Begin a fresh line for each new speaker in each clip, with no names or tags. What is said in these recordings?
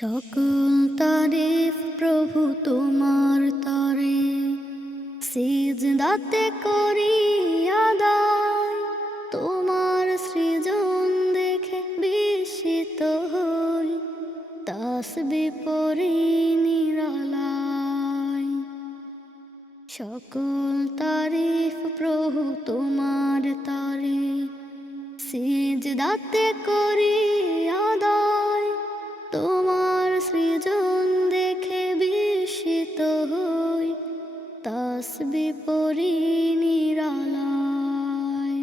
সকল তারিফ প্রভু তোমার তরে। সিজদাতে করি আদায়, তোমার সৃজন দেখে বিস্মিত হই। তাসবি পরি নিরালায়। সকল তারিফ প্রভু তোমার তরে। সিজদাতে করি পরি নিরালায়।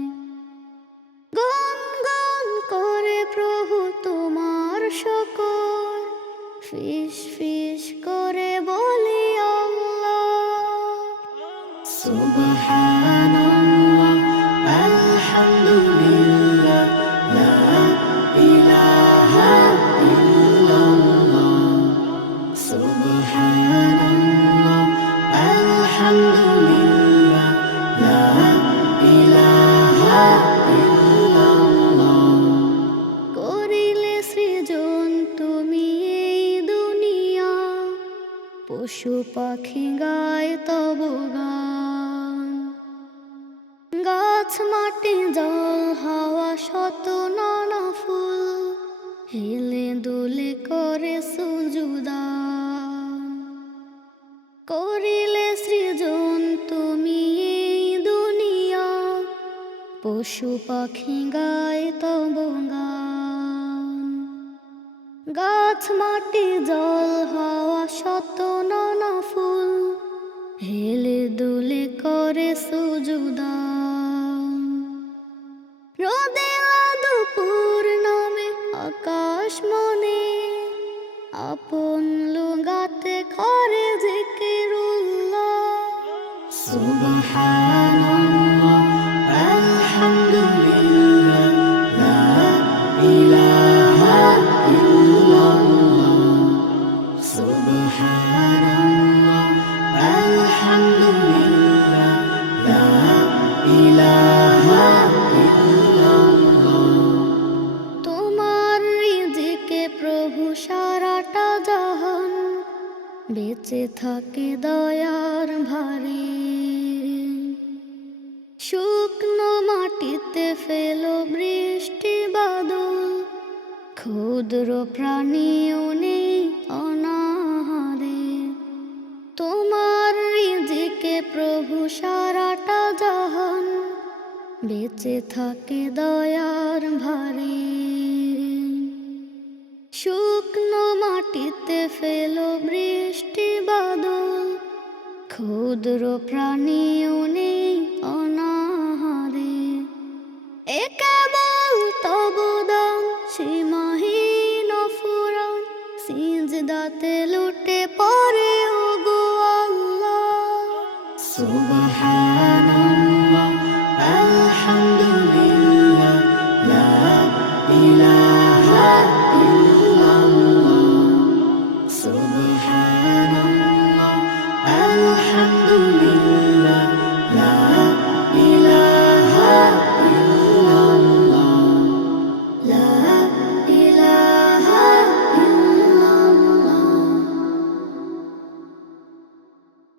গান করে প্রভু তোমার সকল ফিস ফিস করে বলি আল্লাহ। সুবহানাল্লাহ। পশু পাখি গায় তব গান। গাছ মাটি জল হাওয়া শত নানা ফুল, হেলে দুলে করে সুজুদান। করিলে সৃজন তুমি এই দুনিয়া, পশু পাখি গায় তব গান। গাছ মাটি জল, হাওয়া শত নানা ফুল। হেলে দুলে করে সুযুদা রোদে দুপুর নামে আকাশ মনে, আপন লুগাতে তোমার প্রভু সারাটা বেঁচে থাকে দয়ার ভারে। শুকনো মাটিতে ফেলো বৃষ্টি বাদল ক্ষুদ্র প্রাণীও বেঁচে থাকে দয়ার ভারে। শুকনো মাটিতে ফেলো বৃষ্টি বাদল, ক্ষুদ্র প্রাণীও নেই অনাহারে। এ কেবল তব দান সীমাহীন ফুরান সিজদাতে লুটে পরে ও গো আল্লাহ। সুবহানাল্লাহ। love.